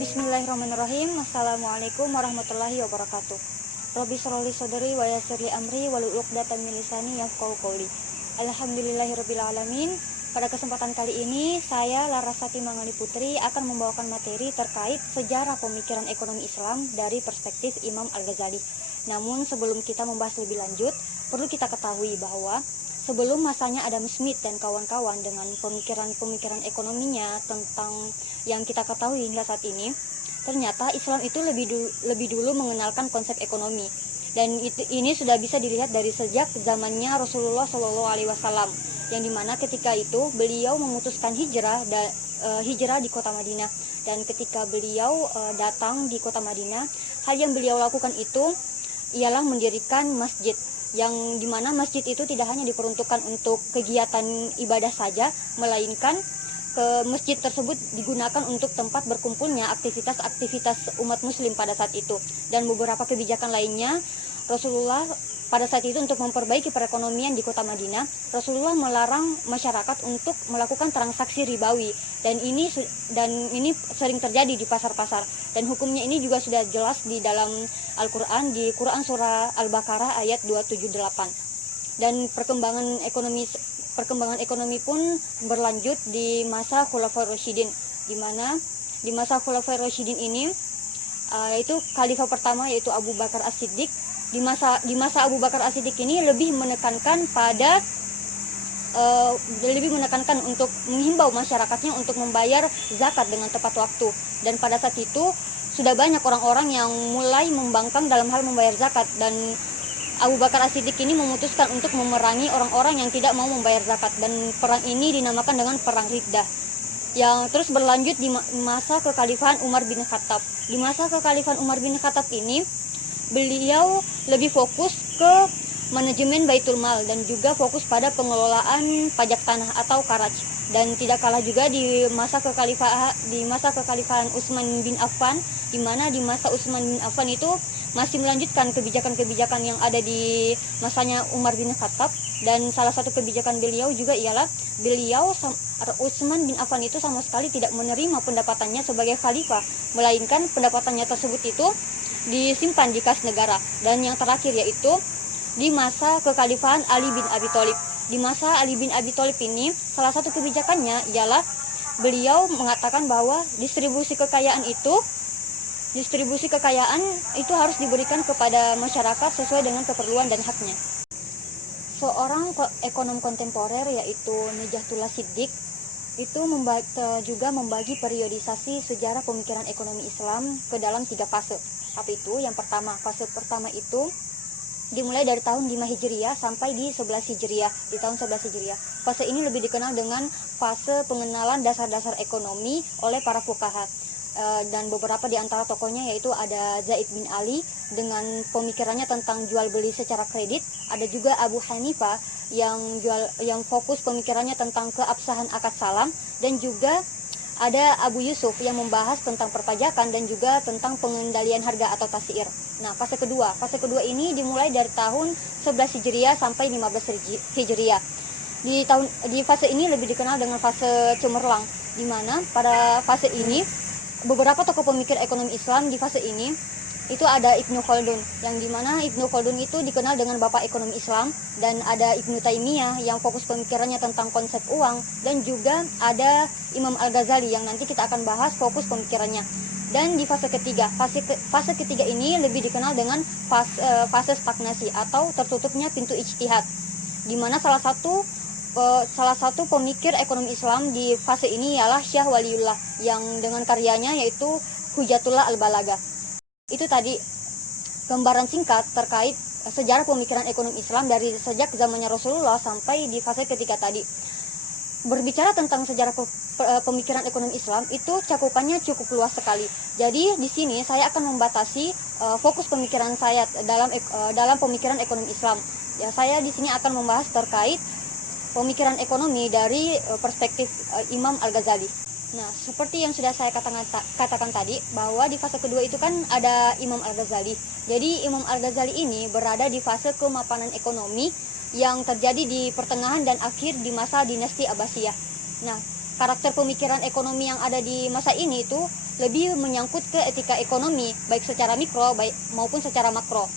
Bismillahirrahmanirrahim. Assalamualaikum warahmatullahi wabarakatuh. Rabbi shrah li sadri wa yassir li amri wahlul 'uqdatam min lisani yafqahu qawli. Alhamdulillahirabbil alamin. Pada kesempatan kali ini saya Larasati Mangali Putri akan membawakan materi terkait sejarah pemikiran ekonomi Islam dari perspektif Imam Al-Ghazali. Namun sebelum kita membahas lebih lanjut, perlu kita ketahui bahwa sebelum masanya Adam Smith dan kawan-kawan dengan pemikiran-pemikiran ekonominya tentang yang kita ketahui hingga saat ini, ternyata Islam itu lebih dulu mengenalkan konsep ekonomi. Dan ini sudah bisa dilihat dari sejak zamannya Rasulullah SAW, yang dimana ketika itu beliau memutuskan hijrah di kota Madinah. Dan ketika beliau datang di kota Madinah, hal yang beliau lakukan itu ialah mendirikan masjid, yang dimana masjid itu tidak hanya diperuntukkan untuk kegiatan ibadah saja, melainkan masjid tersebut digunakan untuk tempat berkumpulnya aktivitas umat muslim pada saat itu. Dan beberapa kebijakan lainnya Rasulullah pada saat itu untuk memperbaiki perekonomian di kota Madinah, Rasulullah melarang masyarakat untuk melakukan transaksi ribawi, dan ini sering terjadi di pasar-pasar, dan hukumnya ini juga sudah jelas di dalam Al-Quran, di Quran surah Al-Baqarah ayat 278. Dan perkembangan ekonomi pun berlanjut di masa Khulafaur Rasyidin, di mana di masa Khulafaur Rasyidin ini itu khalifah pertama yaitu Abu Bakar As-Siddiq. Di masa Abu Bakar As-Siddiq ini lebih menekankan untuk menghimbau masyarakatnya untuk membayar zakat dengan tepat waktu. Dan pada saat itu sudah banyak orang-orang yang mulai membangkang dalam hal membayar zakat, dan Abu Bakar As-Siddiq ini memutuskan untuk memerangi orang-orang yang tidak mau membayar zakat, dan perang ini dinamakan dengan Perang Riddah, yang terus berlanjut di masa kekhalifahan Umar bin Khattab. Di masa kekhalifahan Umar bin Khattab ini beliau lebih fokus ke manajemen Baitul Mal dan juga fokus pada pengelolaan pajak tanah atau kharaj. Dan tidak kalah juga di masa kekhalifahan Utsman bin Affan, di mana di masa Utsman bin Affan itu masih melanjutkan kebijakan-kebijakan yang ada di masanya Umar bin Khattab. Dan salah satu kebijakan beliau juga ialah Utsman bin Affan itu sama sekali tidak menerima pendapatannya sebagai khalifah, melainkan pendapatannya tersebut itu disimpan di kas negara. Dan yang terakhir yaitu di masa kekhalifahan Ali bin Abi Thalib. Di masa Ali bin Abi Thalib ini salah satu kebijakannya ialah beliau mengatakan bahwa distribusi kekayaan itu harus diberikan kepada masyarakat sesuai dengan keperluan dan haknya. Seorang ekonom kontemporer yaitu Najdlatul Siddiq itu juga membagi periodisasi sejarah pemikiran ekonomi Islam ke dalam 3 fase. Apa itu? Yang pertama, fase pertama itu dimulai dari tahun 5 Hijriah sampai di 11 Hijriah, di tahun 11 Hijriah. Fase ini lebih dikenal dengan fase pengenalan dasar-dasar ekonomi oleh para fuqaha. Dan beberapa di antara tokohnya yaitu ada Zaid bin Ali dengan pemikirannya tentang jual beli secara kredit, ada juga Abu Hanifah yang fokus pemikirannya tentang keabsahan akad salam, dan juga ada Abu Yusuf yang membahas tentang perpajakan dan juga tentang pengendalian harga atau tasir. Nah, fase kedua ini dimulai dari tahun 11 Hijriah sampai 15 Hijriah. Di fase ini lebih dikenal dengan fase cemerlang, di mana pada fase ini beberapa tokoh pemikir ekonomi Islam di fase ini itu ada Ibnu Khaldun, yang dimana Ibnu Khaldun itu dikenal dengan bapak ekonomi Islam, dan ada Ibnu Taimiyah yang fokus pemikirannya tentang konsep uang, dan juga ada Imam Al-Ghazali yang nanti kita akan bahas fokus pemikirannya. Dan di fase ketiga ini lebih dikenal dengan fase stagnasi atau tertutupnya pintu ijtihad, dimana salah satu pemikir ekonomi Islam di fase ini ialah Syekh Waliullah yang dengan karyanya yaitu Hujjatullah Al-Balaghah. Itu tadi gambaran singkat terkait sejarah pemikiran ekonomi Islam dari sejak zamannya Rasulullah sampai di fase ketiga tadi. Berbicara tentang sejarah pemikiran ekonomi Islam itu cakupannya cukup luas sekali. Jadi di sini saya akan membatasi fokus pemikiran saya dalam pemikiran ekonomi Islam. Ya, saya di sini akan membahas terkait pemikiran ekonomi dari perspektif Imam Al-Ghazali. Nah, seperti yang sudah saya katakan tadi, bahwa di fase kedua itu kan ada Imam Al-Ghazali. Jadi Imam Al-Ghazali ini berada di fase kemapanan ekonomi yang terjadi di pertengahan dan akhir di masa dinasti Abbasiyah. Nah, karakter pemikiran ekonomi yang ada di masa ini itu lebih menyangkut ke etika ekonomi, baik secara mikro maupun secara makro.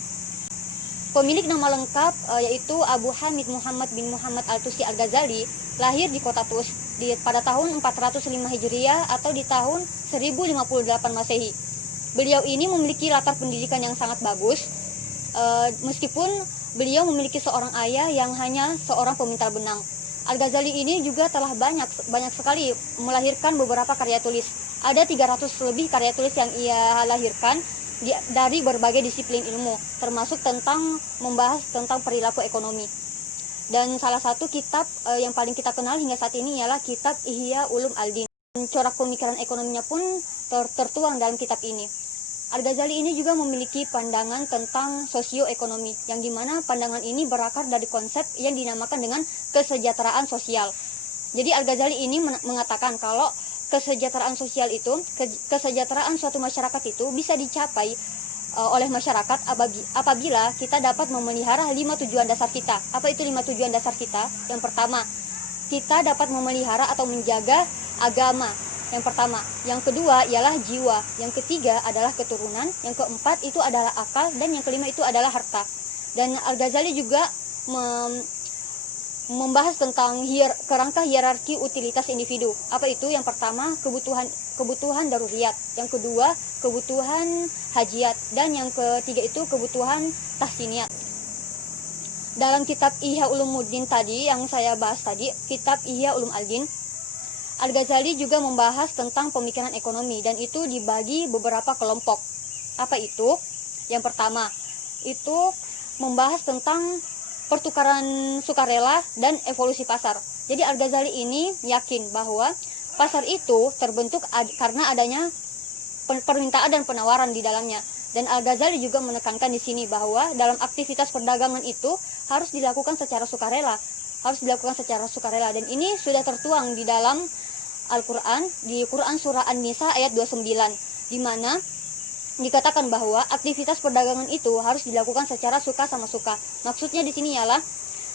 Pemilik nama lengkap yaitu Abu Hamid Muhammad bin Muhammad Al-Tusi Al-Ghazali lahir di kota Tus pada tahun 405 Hijriah atau di tahun 1058 Masehi. Beliau ini memiliki latar pendidikan yang sangat bagus, meskipun beliau memiliki seorang ayah yang hanya seorang pemintal benang. Al-Ghazali ini juga telah banyak sekali melahirkan beberapa karya tulis. Ada 300 lebih karya tulis yang ia lahirkan dari berbagai disiplin ilmu, termasuk membahas tentang perilaku ekonomi. Dan salah satu kitab yang paling kita kenal hingga saat ini ialah kitab Ihya Ulum Al-Din. Corak pemikiran ekonominya pun tertuang dalam kitab ini. Al-Ghazali ini juga memiliki pandangan tentang sosioekonomi, yang dimana pandangan ini berakar dari konsep yang dinamakan dengan kesejahteraan sosial. Jadi Al-Ghazali ini mengatakan kalau kesejahteraan sosial itu, kesejahteraan suatu masyarakat itu bisa dicapai oleh masyarakat apabila kita dapat memelihara 5 tujuan dasar kita. Apa itu 5 tujuan dasar kita? Yang pertama, kita dapat memelihara atau menjaga agama. Yang pertama, yang kedua ialah jiwa, yang ketiga adalah keturunan, yang keempat itu adalah akal, dan yang kelima itu adalah harta. Dan Al-Ghazali juga membahas tentang kerangka hierarki utilitas individu. Apa itu? Yang pertama, kebutuhan daruriyat, yang kedua kebutuhan hajiat, dan yang ketiga itu kebutuhan tahsiniyat. Dalam kitab Ihya Ulumuddin tadi yang saya bahas tadi, kitab Ihya Ulum Al-Din, Al-Ghazali juga membahas tentang pemikiran ekonomi, dan itu dibagi beberapa kelompok. Apa itu? Yang pertama, itu membahas tentang pertukaran sukarela dan evolusi pasar. Jadi Al-Ghazali ini yakin bahwa pasar itu terbentuk karena adanya permintaan dan penawaran di dalamnya. Dan Al-Ghazali juga menekankan di sini bahwa dalam aktivitas perdagangan itu harus dilakukan secara sukarela. Dan ini sudah tertuang di dalam Al-Quran, di Quran Surah An-Nisa ayat 29, di mana dikatakan bahwa aktivitas perdagangan itu harus dilakukan secara suka sama suka. Maksudnya di sini ialah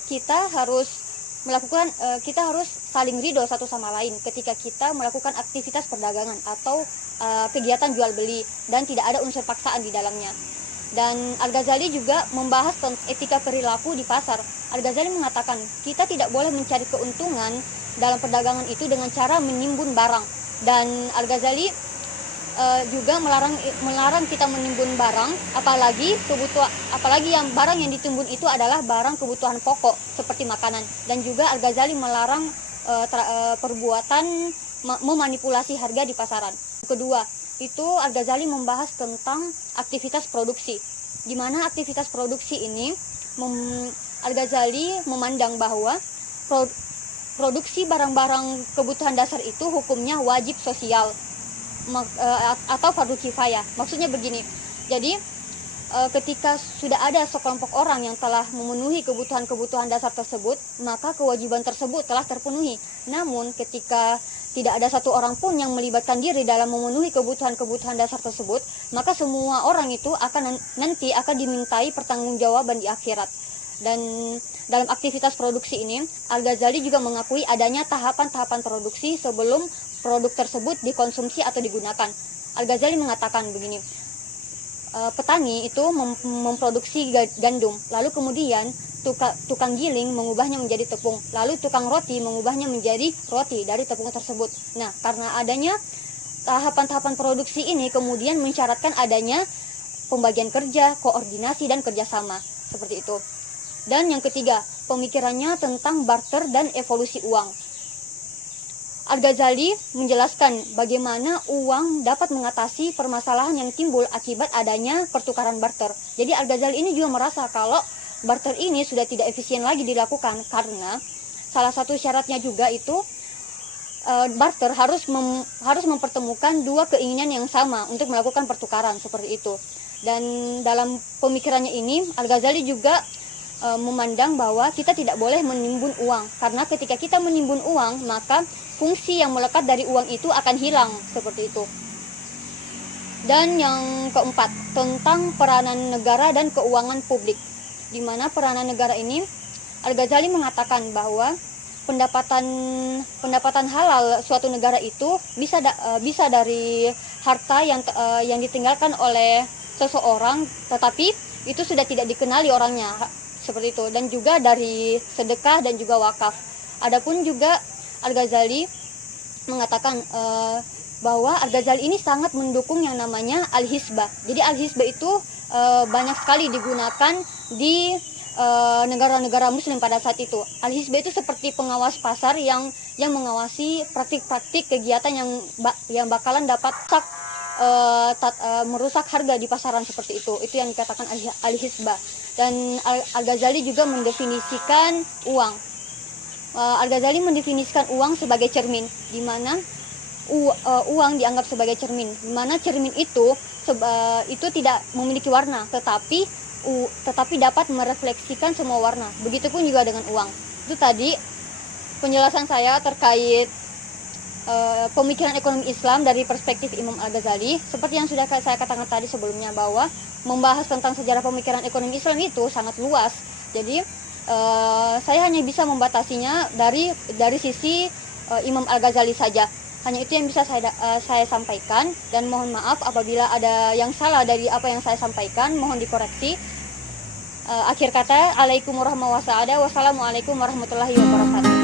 kita harus saling ridho satu sama lain ketika kita melakukan aktivitas perdagangan atau kegiatan jual beli, dan tidak ada unsur paksaan di dalamnya. Dan Al-Ghazali juga membahas tentang etika perilaku di pasar. Al-Ghazali mengatakan kita tidak boleh mencari keuntungan dalam perdagangan itu dengan cara menimbun barang. Dan Al-Ghazali juga melarang kita menimbun barang, apalagi yang barang yang ditimbun itu adalah barang kebutuhan pokok seperti makanan. Dan juga Al-Ghazali melarang perbuatan memanipulasi harga di pasaran. Kedua, itu Al-Ghazali membahas tentang aktivitas produksi, di mana aktivitas produksi ini Al-Ghazali memandang bahwa produksi barang-barang kebutuhan dasar itu hukumnya wajib sosial atau fardu kifayah. Maksudnya begini, jadi ketika sudah ada sekelompok orang yang telah memenuhi kebutuhan-kebutuhan dasar tersebut, maka kewajiban tersebut telah terpenuhi. Namun ketika tidak ada satu orang pun yang melibatkan diri dalam memenuhi kebutuhan-kebutuhan dasar tersebut, maka semua orang itu nanti akan dimintai pertanggungjawaban di akhirat. Dan dalam aktivitas produksi ini, Al-Ghazali juga mengakui adanya tahapan-tahapan produksi sebelum produk tersebut dikonsumsi atau digunakan. Al-Ghazali mengatakan begini, petani itu memproduksi gandum, lalu kemudian tukang giling mengubahnya menjadi tepung, lalu tukang roti mengubahnya menjadi roti dari tepung tersebut. Nah, karena adanya tahapan-tahapan produksi ini kemudian mensyaratkan adanya pembagian kerja, koordinasi, dan kerjasama, seperti itu. Dan yang ketiga, pemikirannya tentang barter dan evolusi uang. Al-Ghazali menjelaskan bagaimana uang dapat mengatasi permasalahan yang timbul akibat adanya pertukaran barter. Jadi Al-Ghazali ini juga merasa kalau barter ini sudah tidak efisien lagi dilakukan, karena salah satu syaratnya juga itu barter harus mempertemukan dua keinginan yang sama untuk melakukan pertukaran, seperti itu. Dan dalam pemikirannya ini, Al-Ghazali juga memandang bahwa kita tidak boleh menimbun uang, karena ketika kita menimbun uang, maka fungsi yang melekat dari uang itu akan hilang, seperti itu. Dan yang keempat, tentang peranan negara dan keuangan publik, di mana peranan negara ini Al-Ghazali mengatakan bahwa pendapatan halal suatu negara itu bisa dari harta yang ditinggalkan oleh seseorang, tetapi itu sudah tidak dikenali orangnya, seperti itu, dan juga dari sedekah dan juga wakaf. Adapun juga Al-Ghazali mengatakan bahwa Al-Ghazali ini sangat mendukung yang namanya al-hisbah. Jadi al-hisbah itu banyak sekali digunakan di negara-negara muslim pada saat itu. Al-hisbah itu seperti pengawas pasar yang mengawasi praktik-praktik kegiatan yang bakalan dapat merusak harga di pasaran, seperti itu. Itu yang dikatakan al-hisbah. Dan Al-Ghazali juga mendefinisikan uang. Al-Ghazali mendefinisikan uang sebagai cermin, di mana uang dianggap sebagai cermin, di mana cermin itu tidak memiliki warna, tetapi dapat merefleksikan semua warna. Begitupun juga dengan uang. Itu tadi penjelasan saya terkait pemikiran ekonomi Islam dari perspektif Imam Al-Ghazali. Seperti yang sudah saya katakan tadi sebelumnya, bahwa membahas tentang sejarah pemikiran ekonomi Islam itu sangat luas. Jadi saya hanya bisa membatasinya dari sisi Imam Al-Ghazali saja. Hanya itu yang bisa saya sampaikan, dan mohon maaf apabila ada yang salah dari apa yang saya sampaikan, mohon dikoreksi. Akhir kata, Assalamualaikum warahmatullahi wabarakatuh.